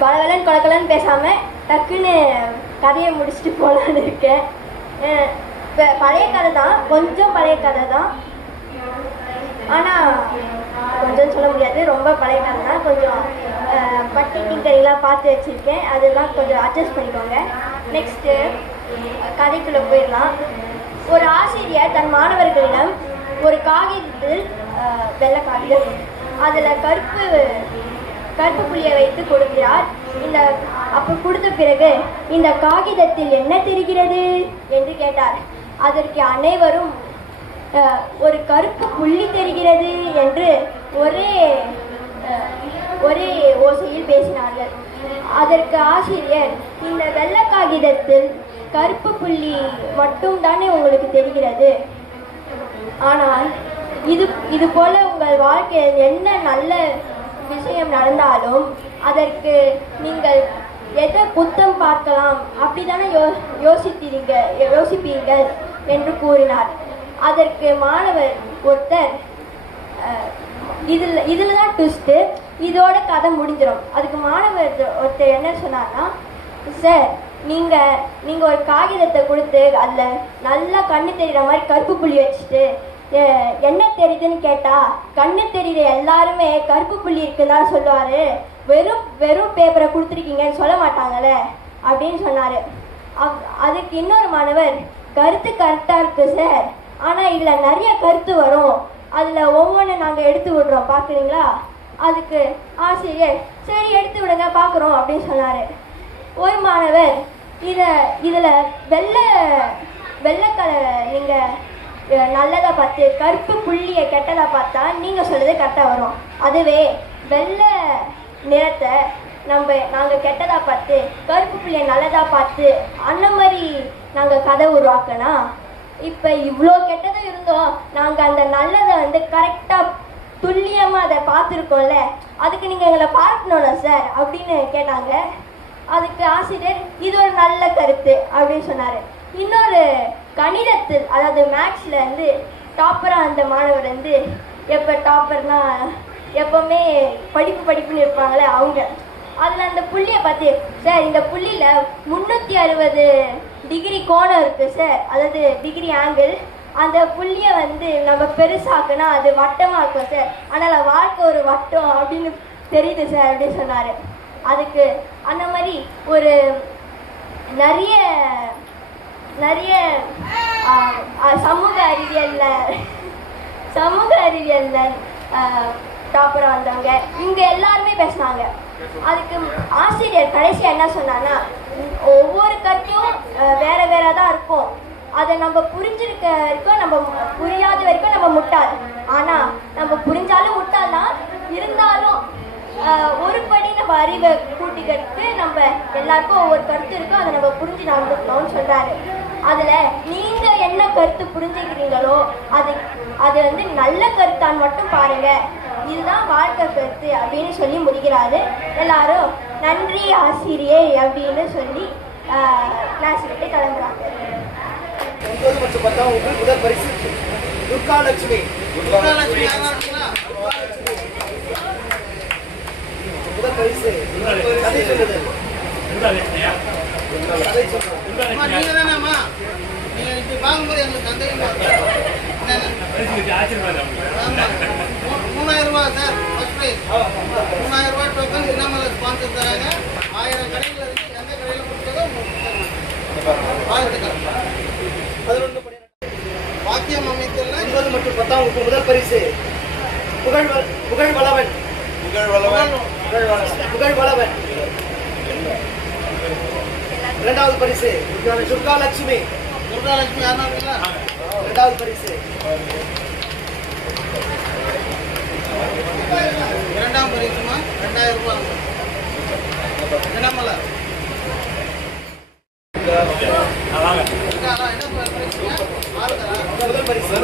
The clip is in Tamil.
பலகலன்னு கொலக்கலன்னு பேசாமல் டக்குன்னு கதையை முடிச்சுட்டு போகலான்னு இருக்கேன். பழைய கதை தான், கொஞ்சம் பழைய கதை தான். ஆனால் கொஞ்சம் சொல்ல முடியாது, ரொம்ப பழைய கதை தான். கொஞ்சம் பட்டி டிங்கரிங்லாம் பார்த்து வச்சுருக்கேன், அதெல்லாம் கொஞ்சம் அட்ஜஸ்ட் பண்ணிக்கோங்க. நெக்ஸ்ட்டு கதைக்குள்ளே போயிடலாம். ஒரு ஆசிரியர் தன் மாணவர்களிடம் ஒரு காகிதத்தில் வெள்ளை காகிதம் அதில் கருப்பு புள்ளியை வைத்து கொடுக்கிறார். அப்போ கொடுத்த பிறகு இந்த காகிதத்தில் என்ன தெரிகிறது என்று கேட்டார். அதற்கு அனைவரும் ஒரு கருப்பு புள்ளி தெரிகிறது என்று ஒரே ஓசையில் பேசினார்கள். அதற்கு ஆசிரியர், இந்த வெள்ளை காகிதத்தில் கருப்பு புள்ளி மட்டும் தானே உங்களுக்கு தெரிகிறது, ஆனால் இது போல உங்கள் வாழ்க்கையில் என்ன நல்ல விஷயம் நடந்தாலும் அதற்கு நீங்கள் எதை குத்தம் பார்க்கலாம் அப்படித்தானே யோசிப்பீர்கள் என்று கூறினார். அதற்கு மாணவர் ஒருத்தர், இதில் தான் ட்விஸ்ட்டு, இதோட கதை முடிஞ்சிடும். அதுக்கு மாணவர் ஒருத்தர் என்ன சொன்னார்னா, சார் நீங்கள் ஒரு காகிதத்தை கொடுத்து அதில் நல்லா கண்ணு தெரிகிற மாதிரி கருப்பு புள்ளி வச்சுட்டு என்ன தெரியுதுன்னு கேட்டால் கண்ணு தெரியுற எல்லாருமே கருப்பு புள்ளி இருக்குன்னு சொல்லுவார், வெறும் பேப்பரை கொடுத்துருக்கீங்கன்னு சொல்ல மாட்டாங்களே அப்படின்னு சொன்னார். அதுக்கு இன்னொரு மாணவர், கருத்து கரெக்டாக இருக்குது சார், ஆனால் இதில் நிறைய கருத்து வரும், அதில் ஒவ்வொன்று நாங்கள் எடுத்து விடுறோம் பார்க்குறீங்களா. அதுக்கு ஆசிரியர், சரி எடுத்து விடுங்க பார்க்குறோம் அப்படின்னு சொன்னார். ஒரு மாணவர், இதில் வெள்ளை கலரை நீங்கள் நல்லதாக பார்த்து கருப்பு புள்ளியை கெட்டதாக பார்த்தா நீங்கள் சொல்கிறது கரெக்டாக வரும், அதுவே வெள்ளை நிறத்தை நாங்கள் கெட்டதாக பார்த்து கருப்பு புள்ளியை நல்லதாக பார்த்து அந்த மாதிரி நாங்கள் கதை உருவாக்கினா இப்போ இவ்வளோ கெட்டதும் இருந்தோம் நாங்கள் அந்த நல்லதை கரெக்டாக துல்லியமாக அதை பார்த்துருக்கோம்ல, அதுக்கு நீங்கள் எங்களை பார்க்கணும்ல சார் அப்படின்னு கேட்டாங்க. அதுக்கு ஆசிரியர், இது ஒரு நல்ல கருத்து அப்படின்னு சொன்னார். இன்னொரு கணிதத்தில், அதாவது மேக்ஸில் டாப்பராக அந்த மாணவர் எப்போ டாப்பர்னா எப்போவுமே படிப்புன்னு இருப்பாங்களே அவங்க, அதில் அந்த புள்ளியை பார்த்து, சார் இந்த புள்ளியில் 360 டிகிரி கோணம் இருக்குது சார், அதாவது டிகிரி ஆங்கிள், அந்த புள்ளியை நம்ம பெருசாக்குனா அது வட்டமாக இருக்கும் சார், அதனால் வாழ்க்கை ஒரு வட்டம் அப்படின்னு தெரியுது சார் அப்படின்னு சொன்னார். அதுக்கு அந்த மாதிரி ஒரு நிறைய சமூக அறிவியலில் டாப்பராக வந்தவங்க இவங்க எல்லாருமே பேசினாங்க. அதுக்கு ஆசிரியர் கடைசியாக என்ன சொன்னான்னா, ஒவ்வொரு கருத்தும் வேற தான் இருக்கும், அதை நம்ம புரிஞ்சிருக்க வரைக்கும் நம்ம புரியாத வரைக்கும் நம்ம முட்டாள், ஆனால் நம்ம புரிஞ்சாலும் முட்டாள் தான், இருந்தாலும் ஒரு படி நம்ம அறிவை கூட்டிக்கிட்டு நம்ம எல்லாருக்கும் ஒவ்வொரு கருத்து இருக்கும், அதை நம்ம புரிஞ்சு நடந்துக்கணும்னு சொல்கிறாரு. அதில் நீங்கள் என்ன கருத்து புரிஞ்சுக்கிறீங்களோ அது நல்ல கருத்தான் மட்டும் பாருங்கள், இதுதான் வாழ்க்கை கருத்து அப்படின்னு சொல்லி முடிக்கிறாரு. எல்லாரும் நன்றி ஆசிரியை அப்படின்னு சொல்லி கிளாஸ் விட்டு கிளம்புறாங்க. 9 மற்றும் 10ஆம் வகுப்பில் முதல் பரிசு துர்கா லட்சுமி. முதல் பரிசு கதை சொல்லுதல். நீங்க தானேம்மா, நீங்க இப்படி பார்க்கும்போது எங்களுக்கு சந்தேகமா இருக்கு. 3000 ரூபாய் சார், ஃபர்ஸ்ட் பிரைஸ் 3000 ரூபாய் டோக்கன் இனாமல் ஸ்பான்சர் தராங்க. 1000 கடைகள் இருக்கு, எந்த கடையில் கொடுத்ததோ வாழ்த்துக்கள். 11 வாக்கியம் அமைத்தல் 9 மற்றும் 10ஆம் வகுப்பு முதல் பரிசு புகழ்வளவன். இரண்டாவது பரிசு துர்கா லட்சுமி. யாருன்னா இரண்டாவது பரிசு. இரண்டாம் பரிசுமா 2000 ரூபாய் தினமலர். முதல் பரிசு